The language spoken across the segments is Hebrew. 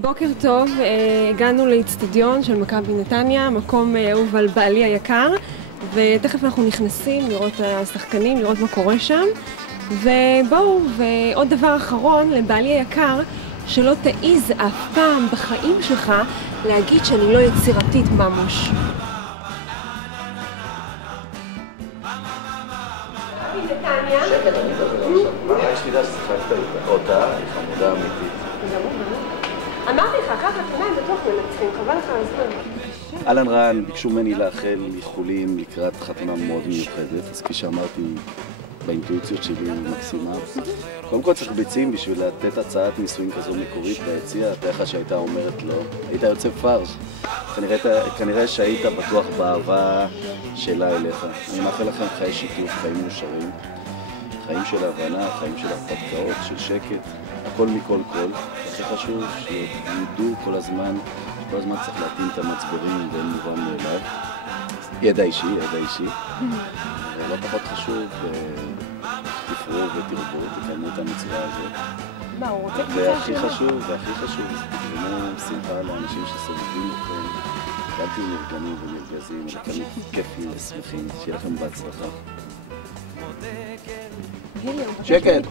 בוקר טוב, הגענו לאצטדיון של מכבי נתניה, מקום אהוב על בעלי היקר, ותכף אנחנו נכנסים לראות את השחקנים, לראות מה קורה שם. ובואו, ועוד דבר אחרון לבעלי היקר, שלא תעיז אף פעם בחיים שלך להגיד שאני לא יצירתית ממש. מכבי נתניה. שקט, אני מדבר עכשיו. יש לי דעה ששיחקת אותה, היא חמודה אמיתית. אמרתי לך, אחר כך עיניים בטוח מנצחים, חבל לך על הזמן. אהלן רן, ביקשו ממני לאחל איחולים לקראת חתונה מאוד מיוחדת, אז כפי שאמרתי, באינטואיציות שלי מקסימה. קודם כל צריך ביצים בשביל לתת הצעת נישואים כזו מקורית ביציע, תאיך שהייתה אומרת לו, היית יוצא פרש. כנראה שהיית בטוח באהבה שלה אליך. אני מאחל לכם חיי שיתוף, חיים מאושרים, חיים של הבנה, חיים של הרפתקאות, של שקט, הכל מכל כל. הכי חשוב שידעו כל הזמן צריך להתאים את המצברים בין מובן מאליו. ידע אישי. ולא פחות חשוב, תפרו ותרבו, תקיימו את המצווה הזאת. מה, הוא רוצה קבוצה והכי חשוב, תגרמו שמחה לאנשים שסובבים אתכם. אל תהיו נרגנים ונרגזים, אלא כאן כיפים ושמחים, שיהיה לכם בהצלחה. שקט!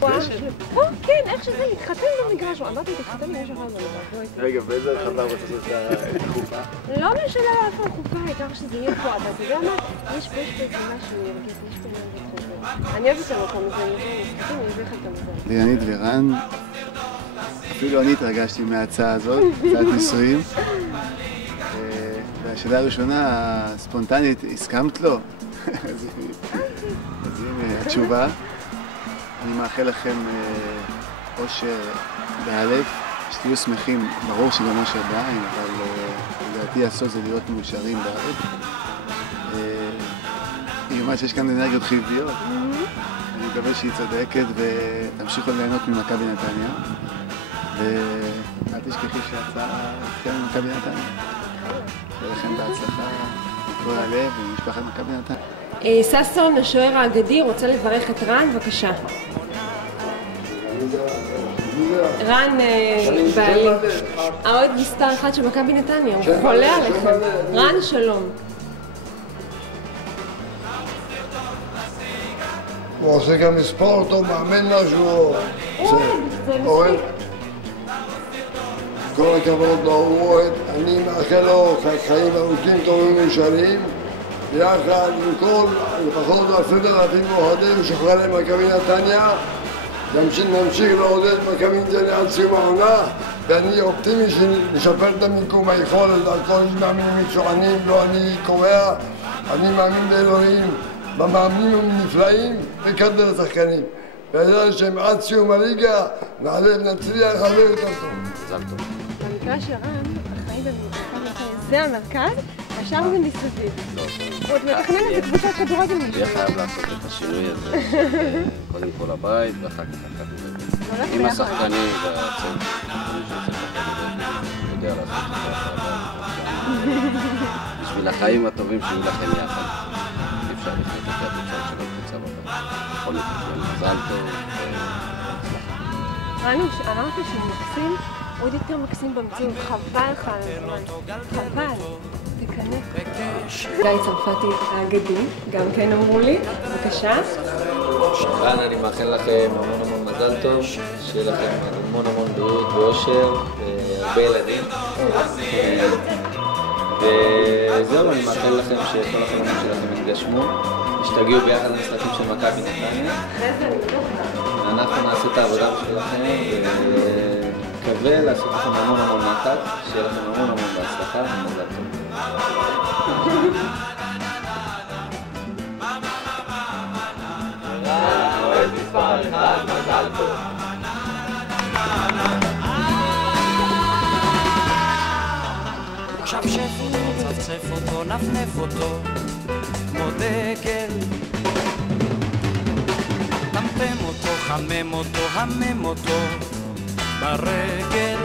כן, איך שזה, להתחתן במגרש, אמרתי להתחתן במגרש אחר במגרש. רגע, באיזה חבר רוצה לעשות את החופה? לא משנה איפה החופה, העיקר שזה יהיה פה, אבל אתה יודע מה? יש פה איזה משהו נרגש, יש פה נרגש. אני אוהבת את המקום הזה, אני אביא לך את המזל. ליאנית ורן, אפילו אני התרגשתי מההצעה הזאת, הצעת נישואים. והשאלה הראשונה, הספונטנית, הסכמת לו? אז הנה התשובה. אני מאחל לכם אושר באלף, שתהיו שמחים, ברור שגם אושר בעין, אבל לדעתי הסוף זה להיות מאושרים באלף. היא אומרת שיש כאן אנרגיות חיוביות. אני מקווה שהיא צודקת ותמשיכו ליהנות ממכבי נתניה. ואל תשכחי שההצעה תתקיים ממכבי נתניה. שיהיה לכם בהצלחה מכל הלב ומשפחת מכבי נתניה. ששון, השוער האגדי, רוצה לברך את רן, בבקשה. רן בעלי, האוהד מספר 1 של מכבי נתניה, הוא חולה עליכם. רן, שלום. הוא עושה גם ספורט, הוא מאמן משהו. אוהד. כל הכבוד לו, הוא אוהד. אני מאחל לו חיים ארוכים טובים ומאושרים. ביחד עם כל, לפחות 10,000 אוהדים ושוחררי מכבי נתניה, נמשיך לעודד מכבי נתניה עד סיום העונה, ואני אופטימי שנשפר את המיקום, היכולת, הכל יש מאמינים מצוינים, לא אני קובע, אני מאמין באלוהים, במאמנים הנפלאים וקדר השחקנים. בעזרת השם עד סיום הליגה, נעלה ונצליח הרבה יותר טוב. מזל טוב. במקרה של רן, החיים במכבי נתניה זה המרכז, השאר זה מסביב. הוא עוד מתכנן את קבוצת כדורגל משהו. תהיה חייב לעשות את השינוי הזה, קודם כל הבית ואחר כך הכדורגל. עם השחקנים והצוות, אני יודע לעשות את זה. בשביל החיים הטובים שיהיו לכם יחד. אי אפשר לחיות את זה, אפשר שלא קבוצה בבית. בכל מקרה, מזל טוב והצלחה. רנו, אמרתי שהוא מקסים, עוד יותר מקסים במציאות, חבל לך על הזמן. חבל. גיא צרפתי האגדי, גם כן אמרו לי, בבקשה. רן, אני מאחל לכם המון מזל טוב, שיהיה לכם המון בריאות ואושר, הרבה ילדים. וזהו, אני מאחל לכם שכל החלומות שלכם יתגשמו, שתגיעו ביחד למשחקים של מכבי נתניה. ואנחנו נעשה את העבודה שלכם, ומקווה לעשות לכם המון נחת, שיהיה לכם המון בהצלחה ומזל טוב. אוהד מספר 1, מזל טוב. עכשיו שף אותו, צפצף אותו, נפנף אותו כמו דגל, טמטם אותו, חמם אותו, המם אותו ברגל.